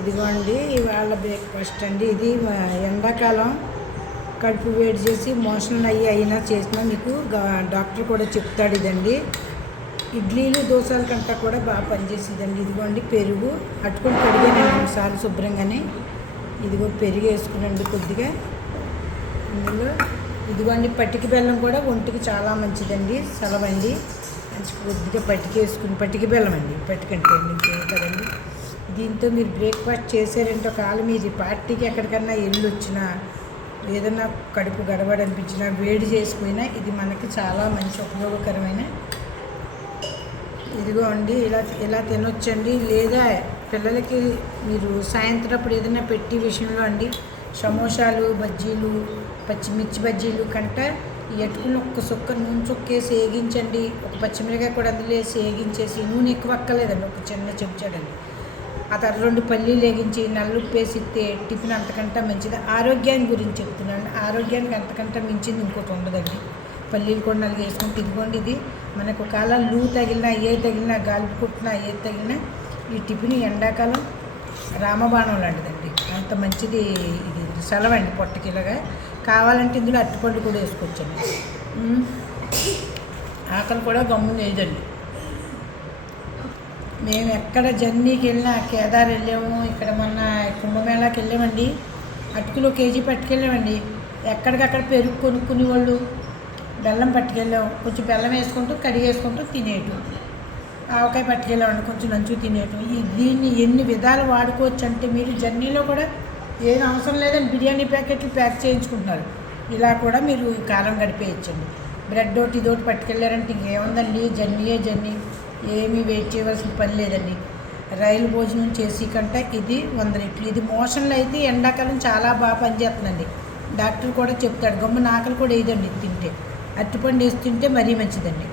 ఇదిగోండి ఇవాళ బ్రేక్ఫాస్ట్ అండి. ఇది ఎండాకాలం కడుపు వేడి చేసి మోషన్ అయినా చేసినా మీకు డాక్టర్ కూడా చెప్తాడు ఇదండి. ఇడ్లీలు దోశల కంటే కూడా బాగా పనిచేసేదండి. ఇదిగోండి పెరుగు అట్టుకొని కడిగానండి 2 సార్లు శుభ్రంగానే. ఇదిగో పెరుగు వేసుకునండి కొద్దిగా. ఇందులో ఇదిగోండి పట్టిక బెల్లం కూడా ఒంటికి చాలా మంచిదండి, చలవండి. మంచి కొద్దిగా పట్టిక వేసుకుని, పట్టిక బెల్లం అండి, పట్టికంటే ఇంకేం కదండి. దీంతో మీరు బ్రేక్ఫాస్ట్ చేశారంటే ఒకవేళ మీరు పార్టీకి ఎక్కడికన్నా వెళ్ళి వచ్చినా ఏదన్నా కడుపు గడబడనిపించినా వేడి చేసిపోయినా ఇది మనకి చాలా మంచి ఉపయోగకరమైన ఇదిగో అండి. ఇలా తినొచ్చండి. లేదా పిల్లలకి మీరు సాయంత్రప్పుడు ఏదైనా పెట్టి విషయంలో అండి సమోసాలు బజ్జీలు పచ్చిమిర్చి బజ్జీలు కంటే ఎట్టుకుని ఒక్క సుక్క నూనె చుక్కేసి వేగించండి. ఒక పచ్చిమిరకాయ కూడా అందులో వేసి వేగించేసి, నూనె ఎక్కువ అక్కర్లేదండి, ఒక చిన్న చెంచాడండి. ఆ తర్వాత 2 పల్లీలు వేగించి నల్లుప్పు వేసి ఇస్తే టిఫిన్ అంతకంటే మంచిది. ఆరోగ్యాన్ని గురించి చెప్తున్నాను. ఆరోగ్యానికి అంతకంటే మించింది ఇంకోటి ఉండదండి. పల్లీలు కూడా 4 వేసుకుంటే ఇదిగోండి. ఇది మనకు ఒకవేళ లూ తగిలినా తగిలినా గాలిపు కొట్టినా తగిలినా ఈ టిఫిన్ ఎండాకాలం రామబాణం లాంటిదండి. అంత మంచిది ఇది. సెలవండి పొట్టకిలాగా. కావాలంటే ఇందులో అరటిపండు కూడా వేసుకోవచ్చండి. ఆకలి కూడా గమ్మున వేయదండి. మేము ఎక్కడ జర్నీకి వెళ్ళినా, కేదార్ వెళ్ళాము, ఇక్కడ మొన్న కుంభమేళాకి వెళ్ళామండి, అటుకులు కేజీ పట్టుకెళ్ళామండి. ఎక్కడికక్కడ పెరుగు కొనుక్కునే వాళ్ళు, బెల్లం పట్టుకెళ్ళాం, కొంచెం బెల్లం వేసుకుంటూ కడిగేసుకుంటూ తినేయటం. ఆవకాయ పట్టుకెళ్ళామండి, కొంచెం నంచు తినేయటం. దీన్ని ఎన్ని విధాలు వాడుకోవచ్చు అంటే మీరు జర్నీలో కూడా ఏం అవసరం లేదని బిర్యానీ ప్యాకెట్లు ప్యాక్ చేయించుకుంటున్నారు. ఇలా కూడా మీరు ఈ కాలం గడిపేయచ్చండి. బ్రెడ్ ఒకటి ఇదోటి పట్టుకెళ్ళారంటే ఇంకేముందండి, జర్నీ ఏమీ వెయిట్ చేయవలసిన పని లేదండి. రైలు భోజనం చేసి కంటే ఇది 100 రెట్లు. ఇది మోషన్లు అయితే ఎండాకాలం చాలా బాగా పనిచేస్తుందండి. డాక్టర్ కూడా చెప్తాడు. గమ్మున ఆకలి కూడా వేయదండి తింటే. అరటిపండు వేసి తింటే మరీ మంచిదండి.